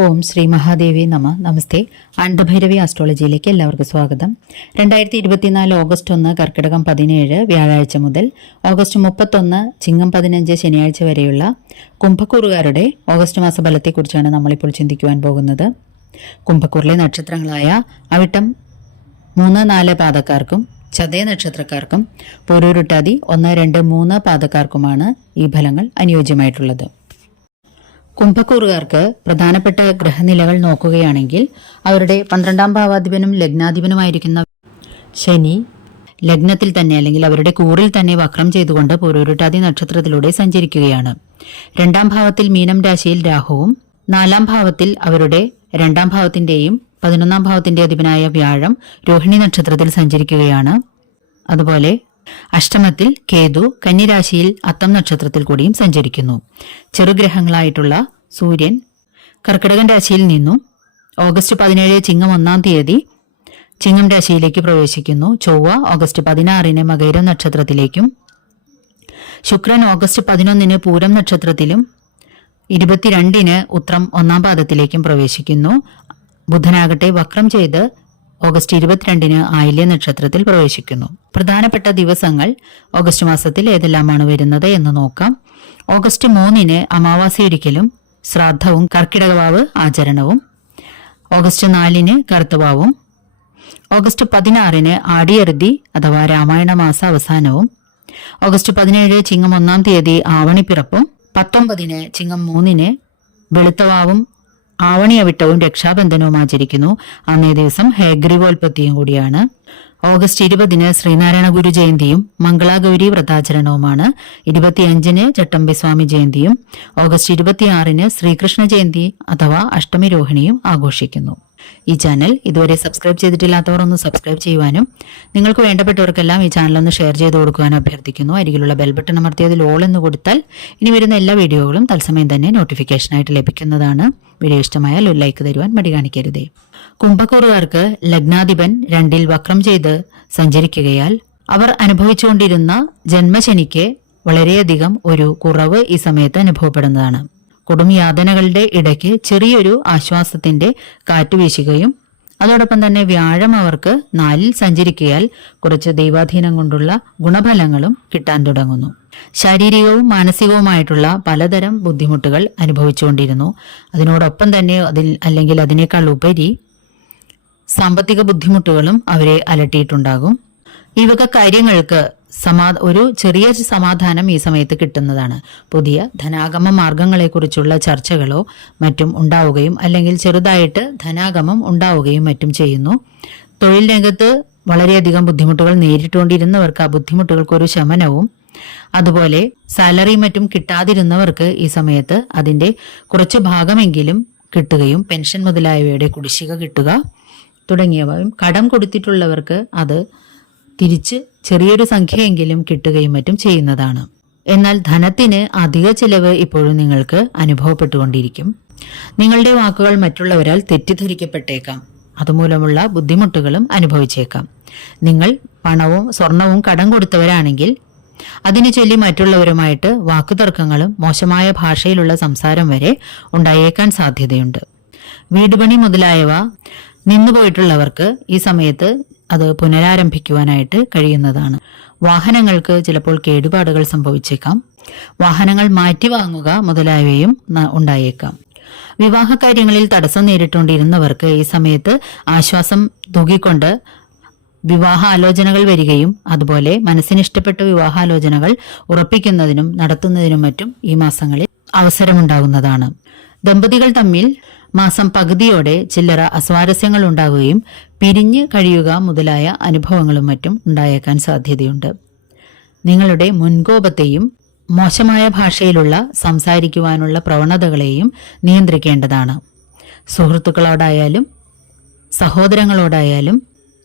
ഓം ശ്രീ മഹാദേവി നമ. നമസ്തേ. അണ്ടഭൈരവി ആസ്ട്രോളജിയിലേക്ക് എല്ലാവർക്കും സ്വാഗതം. രണ്ടായിരത്തി ഇരുപത്തിനാല് ഓഗസ്റ്റ് ഒന്ന് കർക്കിടകം പതിനേഴ് വ്യാഴാഴ്ച മുതൽ ഓഗസ്റ്റ് മുപ്പത്തൊന്ന് ചിങ്ങം പതിനഞ്ച് ശനിയാഴ്ച വരെയുള്ള കുംഭക്കൂറുകാരുടെ ഓഗസ്റ്റ് മാസ ഫലത്തെക്കുറിച്ചാണ് നമ്മളിപ്പോൾ ചിന്തിക്കുവാൻ പോകുന്നത്. കുംഭക്കൂറിലെ നക്ഷത്രങ്ങളായ അവിട്ടം മൂന്ന് നാല് പാതക്കാർക്കും ചതയ നക്ഷത്രക്കാർക്കും പൊരൂരുട്ടാതി ഒന്ന് രണ്ട് മൂന്ന് പാതക്കാർക്കുമാണ് ഈ ഫലങ്ങൾ അനുയോജ്യമായിട്ടുള്ളത്. കുംഭക്കൂറുകാർക്ക് പ്രധാനപ്പെട്ട ഗ്രഹനിലകൾ നോക്കുകയാണെങ്കിൽ അവരുടെ പന്ത്രണ്ടാം ഭാവാധിപനും ലഗ്നാധിപനുമായിരിക്കുന്ന ശനി ലഗ്നത്തിൽ തന്നെ അല്ലെങ്കിൽ അവരുടെ കൂറിൽ തന്നെ വക്രം ചെയ്തുകൊണ്ട് പൂരൂരുട്ടാതി നക്ഷത്രത്തിലൂടെ സഞ്ചരിക്കുകയാണ്. രണ്ടാം ഭാവത്തിൽ മീനം രാശിയിൽ രാഹുവും നാലാം ഭാവത്തിൽ അവരുടെ രണ്ടാം ഭാവത്തിന്റെയും പതിനൊന്നാം ഭാവത്തിന്റെ അധിപനായ വ്യാഴം രോഹിണി നക്ഷത്രത്തിൽ സഞ്ചരിക്കുകയാണ്. അതുപോലെ അഷ്ടമത്തിൽ കേതു കന്നിരാശിയിൽ അത്തം നക്ഷത്രത്തിൽ കൂടിയും സഞ്ചരിക്കുന്നു. ചെറുഗ്രഹങ്ങളായിട്ടുള്ള സൂര്യൻ കർക്കിടകൻ രാശിയിൽ നിന്നും ഓഗസ്റ്റ് പതിനേഴ് ചിങ്ങം ഒന്നാം തീയതി ചിങ്ങം രാശിയിലേക്ക് പ്രവേശിക്കുന്നു. ചൊവ്വ ഓഗസ്റ്റ് പതിനാറിന് മകൈരം നക്ഷത്രത്തിലേക്കും ശുക്രൻ ഓഗസ്റ്റ് പതിനൊന്നിന് പൂരം നക്ഷത്രത്തിലും ഇരുപത്തിരണ്ടിന് ഉത്രം ഒന്നാം പാദത്തിലേക്കും പ്രവേശിക്കുന്നു. ബുധനാകട്ടെ വക്രം ചെയ്ത് ഓഗസ്റ്റ് ഇരുപത്തിരണ്ടിന് ആയില്യ നക്ഷത്രത്തിൽ പ്രവേശിക്കുന്നു. പ്രധാനപ്പെട്ട ദിവസങ്ങൾ ഓഗസ്റ്റ് മാസത്തിൽ ഏതെല്ലാമാണ് വരുന്നത് എന്ന് നോക്കാം. ഓഗസ്റ്റ് മൂന്നിന് അമാവാസിയൊരിക്കലും ശ്രാദ്ധവും കർക്കിടകവാവ് ആചരണവും. ഓഗസ്റ്റ് നാലിന് കറുത്തവാവും. ഓഗസ്റ്റ് പതിനാറിന് ആടിയറുതി അഥവാ രാമായണ മാസ അവസാനവും. ഓഗസ്റ്റ് പതിനേഴ് ചിങ്ങം ഒന്നാം തീയതി ആവണിപ്പിറപ്പും. പത്തൊമ്പതിന് ചിങ്ങം മൂന്നിന് വെളുത്തവാവും. ആവണിയവിട്ടവും രക്ഷാബന്ധനവും ആചരിക്കുന്നു. അന്നേ ദിവസം ഹേഗ്രീവോൽപത്തിയും കൂടിയാണ്. ഓഗസ്റ്റ് ഇരുപതിന് ശ്രീനാരായണ ഗുരു ജയന്തിയും മംഗളാഗൗരി വ്രതാചരണവുമാണ്. ഇരുപത്തിയഞ്ചിന് ചട്ടമ്പിസ്വാമി ജയന്തിയും ഓഗസ്റ്റ് ഇരുപത്തിയാറിന് ശ്രീകൃഷ്ണ ജയന്തി അഥവാ അഷ്ടമി രോഹിണിയും ആഘോഷിക്കുന്നു. ഈ ചാനൽ ഇതുവരെ സബ്സ്ക്രൈബ് ചെയ്തിട്ടില്ലാത്തവർ ഒന്ന് സബ്സ്ക്രൈബ് ചെയ്യുവാനും നിങ്ങൾക്ക് വേണ്ടപ്പെട്ടവർക്കെല്ലാം ഈ ചാനൽ ഒന്ന് ഷെയർ ചെയ്ത് കൊടുക്കുവാനും അഭ്യർത്ഥിക്കുന്നു. അരികിലുള്ള ബെൽ ബട്ടൺ അമർത്തിയതിൽ ഓൾ എന്ന് കൊടുത്താൽ ഇനി വരുന്ന എല്ലാ വീഡിയോകളും തത്സമയം തന്നെ നോട്ടിഫിക്കേഷനായിട്ട് ലഭിക്കുന്നതാണ്. വീഡിയോ ഇഷ്ടമായാൽ ഒരു ലൈക്ക് തരുവാൻ മടി കാണിക്കരുതേ. കുംഭക്കൂറുകാർക്ക് ലഗ്നാധിപൻ രണ്ടിൽ വക്രം ചെയ്ത് സഞ്ചരിക്കുകയാൽ അവർ അനുഭവിച്ചുകൊണ്ടിരുന്ന ജന്മശനിക്ക് വളരെയധികം ഒരു കുറവ് ഈ സമയത്ത് അനുഭവപ്പെടുന്നതാണ്. കൊടും യാതനകളുടെ ഇടയ്ക്ക് ചെറിയൊരു ആശ്വാസത്തിന്റെ കാറ്റ് വീശുകയും അതോടൊപ്പം തന്നെ വ്യാഴം അവർക്ക് നാലിൽ സഞ്ചരിക്കയാൽ കുറച്ച് ദൈവാധീനം കൊണ്ടുള്ള ഗുണഫലങ്ങളും കിട്ടാൻ തുടങ്ങുന്നു. ശാരീരികവും മാനസികവുമായിട്ടുള്ള പലതരം ബുദ്ധിമുട്ടുകൾ അനുഭവിച്ചുകൊണ്ടിരുന്നു. അതിനോടൊപ്പം തന്നെ അതിൽ അല്ലെങ്കിൽ അതിനേക്കാൾ ഉപരി സാമ്പത്തിക ബുദ്ധിമുട്ടുകളും അവരെ അലട്ടിയിട്ടുണ്ടാകും. ഈ വക കാര്യങ്ങൾക്ക് സമാ ഒരു ചെറിയ സമാധാനം ഈ സമയത്ത് കിട്ടുന്നതാണ്. പുതിയ ധനാഗമ മാർഗങ്ങളെക്കുറിച്ചുള്ള ചർച്ചകളോ മറ്റും ഉണ്ടാവുകയും അല്ലെങ്കിൽ ചെറുതായിട്ട് ധനാഗമം ഉണ്ടാവുകയും മറ്റും ചെയ്യുന്നു. തൊഴിൽ രംഗത്ത് വളരെയധികം ബുദ്ധിമുട്ടുകൾ നേരിട്ടുകൊണ്ടിരുന്നവർക്ക് ആ ബുദ്ധിമുട്ടുകൾക്ക് ഒരു ശമനവും അതുപോലെ സാലറി മറ്റും കിട്ടാതിരുന്നവർക്ക് ഈ സമയത്ത് അതിന്റെ കുറച്ച് ഭാഗമെങ്കിലും കിട്ടുകയും പെൻഷൻ മുതലായവയുടെ കുടിശ്ശിക കിട്ടുക തുടങ്ങിയവയും കടം കൊടുത്തിട്ടുള്ളവർക്ക് അത് തിരിച്ച് ചെറിയൊരു സംഖ്യയെങ്കിലും കിട്ടുകയും മറ്റും ചെയ്യുന്നതാണ്. എന്നാൽ ധനത്തിന് അധിക ചെലവ് ഇപ്പോഴും നിങ്ങൾക്ക് അനുഭവപ്പെട്ടുകൊണ്ടിരിക്കും. നിങ്ങളുടെ വാക്കുകൾ മറ്റുള്ളവരാൽ തെറ്റിദ്ധരിക്കപ്പെട്ടേക്കാം. അതുമൂലമുള്ള ബുദ്ധിമുട്ടുകളും അനുഭവിച്ചേക്കാം. നിങ്ങൾ പണവും സ്വർണവും കടം കൊടുത്തവരാണെങ്കിൽ അതിനു ചൊല്ലി മറ്റുള്ളവരുമായിട്ട് വാക്കുതർക്കങ്ങളും മോശമായ ഭാഷയിലുള്ള സംസാരം വരെ ഉണ്ടായേക്കാൻ സാധ്യതയുണ്ട്. വീടുപണി മുതലായവ നിന്നുപോയിട്ടുള്ളവർക്ക് ഈ സമയത്ത് അത് പുനരാരംഭിക്കുവാനായിട്ട് കഴിയുന്നതാണ്. വാഹനങ്ങൾക്ക് ചിലപ്പോൾ കേടുപാടുകൾ സംഭവിച്ചേക്കാം. വാഹനങ്ങൾ മാറ്റി വാങ്ങുക മുതലായവയും ഉണ്ടായേക്കാം. വിവാഹ കാര്യങ്ങളിൽ തടസ്സം നേരിട്ടുകൊണ്ടിരുന്നവർക്ക് ഈ സമയത്ത് ആശ്വാസം തൂകിക്കൊണ്ട് വിവാഹ ആലോചനകൾ വരികയും അതുപോലെ മനസ്സിനിഷ്ടപ്പെട്ട വിവാഹാലോചനകൾ ഉറപ്പിക്കുന്നതിനും നടത്തുന്നതിനും മറ്റും ഈ മാസങ്ങളിൽ അവസരമുണ്ടാകുന്നതാണ്. ദമ്പതികൾ തമ്മിൽ മാസം പകുതിയോടെ ചില്ലറ അസ്വാരസ്യങ്ങൾ ഉണ്ടാവുകയും പിരിഞ്ഞ് കഴിയുക മുതലായ അനുഭവങ്ങളും മറ്റും ഉണ്ടായേക്കാൻ സാധ്യതയുണ്ട്. നിങ്ങളുടെ മുൻകോപത്തെയും മോശമായ ഭാഷയിലുള്ള സംസാരിക്കുവാനുള്ള പ്രവണതകളെയും നിയന്ത്രിക്കേണ്ടതാണ്. സുഹൃത്തുക്കളോടായാലും സഹോദരങ്ങളോടായാലും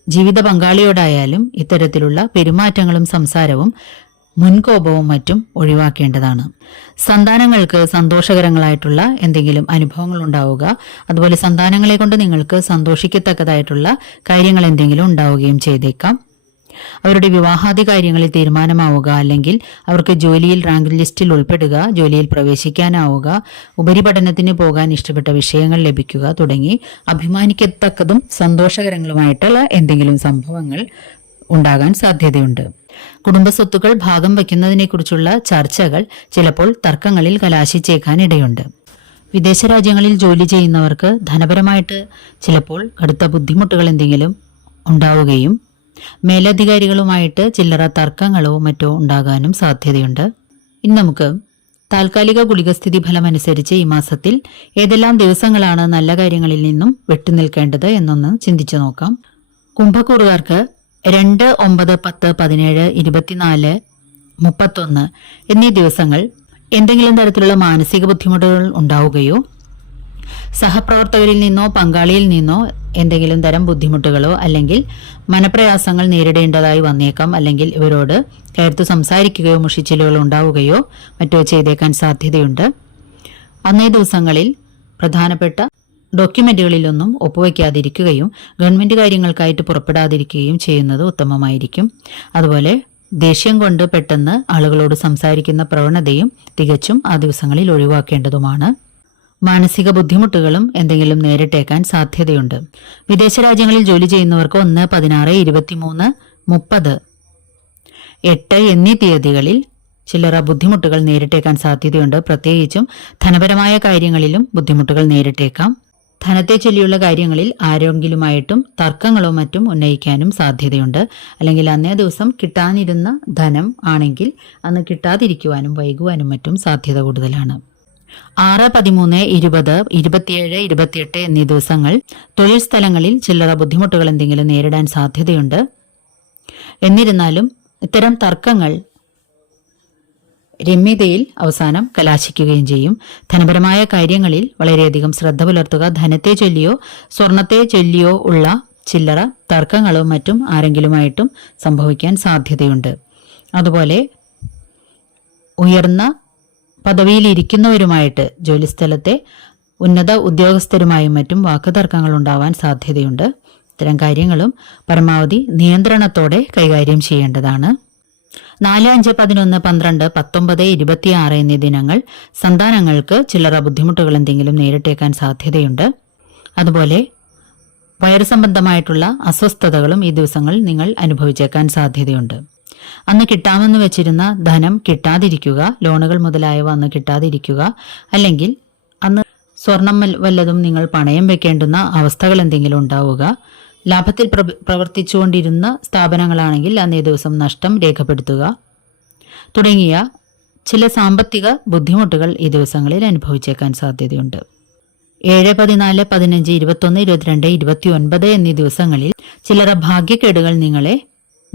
ജീവിത പങ്കാളിയോടായാലും ഇത്തരത്തിലുള്ള പെരുമാറ്റങ്ങളും സംസാരവും മുൻകോപവും മറ്റും ഒഴിവാക്കേണ്ടതാണ്. സന്താനങ്ങൾക്ക് സന്തോഷകരങ്ങളായിട്ടുള്ള എന്തെങ്കിലും അനുഭവങ്ങൾ ഉണ്ടാവുക അതുപോലെ സന്താനങ്ങളെ കൊണ്ട് നിങ്ങൾക്ക് സന്തോഷിക്കത്തക്കതായിട്ടുള്ള കാര്യങ്ങൾ എന്തെങ്കിലും ഉണ്ടാവുകയും ചെയ്തേക്കാം. അവരുടെ വിവാഹാദി കാര്യങ്ങളിൽ തീരുമാനമാവുക അല്ലെങ്കിൽ അവർക്ക് ജോലിയിൽ റാങ്ക് ലിസ്റ്റിൽ ഉൾപ്പെടുക ജോലിയിൽ പ്രവേശിക്കാനാവുക ഉപരിപഠനത്തിന് പോകാൻ ഇഷ്ടപ്പെട്ട വിഷയങ്ങൾ ലഭിക്കുക തുടങ്ങി അഭിമാനിക്കത്തക്കതും സന്തോഷകരങ്ങളുമായിട്ടുള്ള എന്തെങ്കിലും സംഭവങ്ങൾ ഉണ്ടാകാൻ സാധ്യതയുണ്ട്. കുടുംബ സ്വത്തുക്കൾ ഭാഗം വയ്ക്കുന്നതിനെക്കുറിച്ചുള്ള ചർച്ചകൾ ചിലപ്പോൾ തർക്കങ്ങളിൽ കലാശിച്ചേക്കാൻ ഇടയുണ്ട് വിദേശ രാജ്യങ്ങളിൽ ജോലി ചെയ്യുന്നവർക്ക് ധനപരമായിട്ട് ചിലപ്പോൾ കടുത്ത ബുദ്ധിമുട്ടുകൾ എന്തെങ്കിലും ഉണ്ടാവുകയും മേലധികാരികളുമായിട്ട് ചില്ലറ തർക്കങ്ങളോ മറ്റോ ഉണ്ടാകാനും സാധ്യതയുണ്ട്. ഇനി നമുക്ക് താൽക്കാലിക ഗുളികസ്ഥിതി ഫലമനുസരിച്ച് ഈ മാസത്തിൽ ഏതെല്ലാം ദിവസങ്ങളാണ് നല്ല കാര്യങ്ങളിൽ നിന്നും വിട്ടുനിൽക്കേണ്ടത് എന്നൊന്ന് ചിന്തിച്ചു നോക്കാം. കുംഭക്കൂറുകാർക്ക് രണ്ട് ഒമ്പത് പത്ത് പതിനേഴ് ഇരുപത്തിനാല് മുപ്പത്തൊന്ന് എന്നീ ദിവസങ്ങൾ എന്തെങ്കിലും തരത്തിലുള്ള മാനസിക ബുദ്ധിമുട്ടുകൾ ഉണ്ടാവുകയോ സഹപ്രവർത്തകരിൽ നിന്നോ പങ്കാളിയിൽ നിന്നോ എന്തെങ്കിലും തരം ബുദ്ധിമുട്ടുകളോ അല്ലെങ്കിൽ മനപ്രയാസങ്ങൾ നേരിടേണ്ടതായി വന്നേക്കാം അല്ലെങ്കിൽ ഇവരോട് കയർത്ത് സംസാരിക്കുകയോ മുഷിച്ചിലുകൾ ഉണ്ടാവുകയോ മറ്റോ ചെയ്തേക്കാൻ സാധ്യതയുണ്ട്. അന്നേ ദിവസങ്ങളിൽ പ്രധാനപ്പെട്ട ഡോക്യുമെന്റുകളിലൊന്നും ഒപ്പുവയ്ക്കാതിരിക്കുകയും ഗവൺമെന്റ് കാര്യങ്ങൾക്കായിട്ട് പുറപ്പെടാതിരിക്കുകയും ചെയ്യുന്നത് ഉത്തമമായിരിക്കും. അതുപോലെ ദേഷ്യം കൊണ്ട് പെട്ടെന്ന് ആളുകളോട് സംസാരിക്കുന്ന പ്രവണതയും തികച്ചും ആ ദിവസങ്ങളിൽ ഒഴിവാക്കേണ്ടതുമാണ്. മാനസിക ബുദ്ധിമുട്ടുകളും എന്തെങ്കിലും നേരിട്ടേക്കാൻ സാധ്യതയുണ്ട്. വിദേശ രാജ്യങ്ങളിൽ ജോലി ചെയ്യുന്നവർക്ക് ഒന്ന് പതിനാറ് ഇരുപത്തിമൂന്ന് മുപ്പത് എട്ട് എന്നീ തീയതികളിൽ ചില്ലറ ബുദ്ധിമുട്ടുകൾ നേരിട്ടേക്കാൻ സാധ്യതയുണ്ട്. പ്രത്യേകിച്ചും ധനപരമായ കാര്യങ്ങളിലും ബുദ്ധിമുട്ടുകൾ നേരിട്ടേക്കാം. ധനത്തെ ചൊല്ലിയുള്ള കാര്യങ്ങളിൽ ആരെങ്കിലുമായിട്ടും തർക്കങ്ങളോ മറ്റും ഉന്നയിക്കാനും സാധ്യതയുണ്ട്. അല്ലെങ്കിൽ അന്നേ ദിവസം കിട്ടാനിരുന്ന ധനം ആണെങ്കിൽ അന്ന് കിട്ടാതിരിക്കുവാനും വൈകുവാനും മറ്റും സാധ്യത കൂടുതലാണ്. ആറ് പതിമൂന്ന് ഇരുപത് ഇരുപത്തിയേഴ് ഇരുപത്തിയെട്ട് എന്നീ ദിവസങ്ങൾ തൊഴിൽ സ്ഥലങ്ങളിൽ ചില്ലറ ബുദ്ധിമുട്ടുകൾ എന്തെങ്കിലും നേരിടാൻ സാധ്യതയുണ്ട്. എന്നിരുന്നാലും ഇത്തരം തർക്കങ്ങൾ രമ്യതയിൽ അവസാനം കലാശിക്കുകയും ചെയ്യും. ധനപരമായ കാര്യങ്ങളിൽ വളരെയധികം ശ്രദ്ധ പുലർത്തുക ധനത്തെ ചൊല്ലിയോ സ്വർണത്തെ ചൊല്ലിയോ ഉള്ള ചില്ലറ തർക്കങ്ങളോ മറ്റും ആരെങ്കിലുമായിട്ടും സംഭവിക്കാൻ സാധ്യതയുണ്ട്. അതുപോലെ ഉയർന്ന പദവിയിലിരിക്കുന്നവരുമായിട്ട് ജോലിസ്ഥലത്തെ ഉന്നത ഉദ്യോഗസ്ഥരുമായും മറ്റും വാക്കുതർക്കങ്ങൾ ഉണ്ടാവാൻ സാധ്യതയുണ്ട്. ഇത്തരം കാര്യങ്ങളും പരമാവധി നിയന്ത്രണത്തോടെ കൈകാര്യം ചെയ്യേണ്ടതാണ്. നാല് അഞ്ച് പതിനൊന്ന് പന്ത്രണ്ട് പത്തൊമ്പത് ഇരുപത്തിയാറ് എന്നീ ദിനങ്ങൾ സന്താനങ്ങൾക്ക് ചില്ലറ ബുദ്ധിമുട്ടുകൾ എന്തെങ്കിലും നേരിട്ടേക്കാൻ സാധ്യതയുണ്ട്. അതുപോലെ വയറു സംബന്ധമായിട്ടുള്ള അസ്വസ്ഥതകളും ഈ ദിവസങ്ങൾ നിങ്ങൾ അനുഭവിച്ചേക്കാൻ സാധ്യതയുണ്ട്. അന്ന് കിട്ടാമെന്ന് വെച്ചിരുന്ന ധനം കിട്ടാതിരിക്കുക ലോണുകൾ മുതലായവ അന്ന് കിട്ടാതിരിക്കുക അല്ലെങ്കിൽ അന്ന് സ്വർണം വല്ലതും നിങ്ങൾ പണയം വെക്കേണ്ടുന്ന അവസ്ഥകൾ എന്തെങ്കിലും ഉണ്ടാവുക ലാഭത്തിൽ പ്രവർത്തിച്ചുകൊണ്ടിരുന്ന സ്ഥാപനങ്ങളാണെങ്കിൽ അന്നേ ദിവസം നഷ്ടം രേഖപ്പെടുത്തുക. തുടങ്ങിയ ചില സാമ്പത്തിക ബുദ്ധിമുട്ടുകൾ ഈ ദിവസങ്ങളിൽ അനുഭവിച്ചേക്കാൻ സാധ്യതയുണ്ട്. ഏഴ് പതിനാല് പതിനഞ്ച് ഇരുപത്തൊന്ന് ഇരുപത്തിരണ്ട് ഇരുപത്തി ഒൻപത് എന്നീ ദിവസങ്ങളിൽ ചിലര ഭാഗ്യക്കേടുകൾ നിങ്ങളെ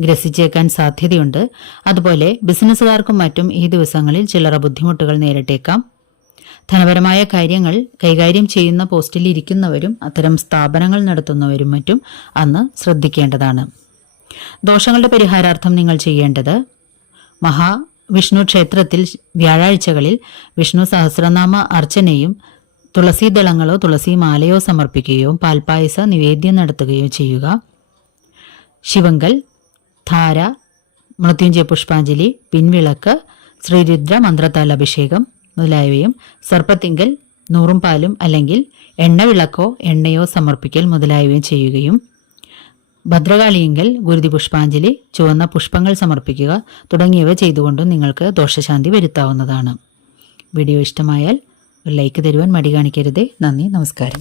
ഗ്രസിച്ചേക്കാൻ സാധ്യതയുണ്ട്. അതുപോലെ ബിസിനസ്സുകാർക്കും മറ്റും ഈ ദിവസങ്ങളിൽ ചിലര ബുദ്ധിമുട്ടുകൾ നേരിട്ടേക്കാം. ധനപരമായ കാര്യങ്ങൾ കൈകാര്യം ചെയ്യുന്ന പോസ്റ്റിൽ ഇരിക്കുന്നവരും അത്തരം സ്ഥാപനങ്ങൾ നടത്തുന്നവരും മറ്റും അന്ന് ശ്രദ്ധിക്കേണ്ടതാണ്. ദോഷങ്ങളുടെ പരിഹാരാർത്ഥം നിങ്ങൾ ചെയ്യേണ്ടത് മഹാ വിഷ്ണു ക്ഷേത്രത്തിൽ വ്യാഴാഴ്ചകളിൽ വിഷ്ണു സഹസ്രനാമ അർച്ചനയും തുളസീദളങ്ങളോ തുളസി മാലയോ സമർപ്പിക്കുകയോ പാൽപായസ നിവേദ്യം നടത്തുകയോ ചെയ്യുക. ശിവങ്കൽ ധാര മൃത്യുഞ്ജയ പുഷ്പാഞ്ജലി പിൻവിളക്ക് ശ്രീരുദ്ര മന്ത്രത്താൽ അഭിഷേകം മുതലായവയും സർപ്പത്തിങ്കൽ നൂറും പാലും അല്ലെങ്കിൽ എണ്ണവിളക്കോ എണ്ണയോ സമർപ്പിക്കൽ മുതലായവയും ചെയ്യുകയും ഭദ്രകാളിയെങ്കിൽ ഗുരുതി പുഷ്പാഞ്ജലി ചുവന്ന പുഷ്പങ്ങൾ സമർപ്പിക്കുക തുടങ്ങിയവ ചെയ്തുകൊണ്ടും നിങ്ങൾക്ക് ദോഷശാന്തി വരുത്താവുന്നതാണ്. വീഡിയോ ഇഷ്ടമായാൽ ഒരു ലൈക്ക് തരുവാൻ മടി കാണിക്കരുതേ. നന്ദി നമസ്കാരം.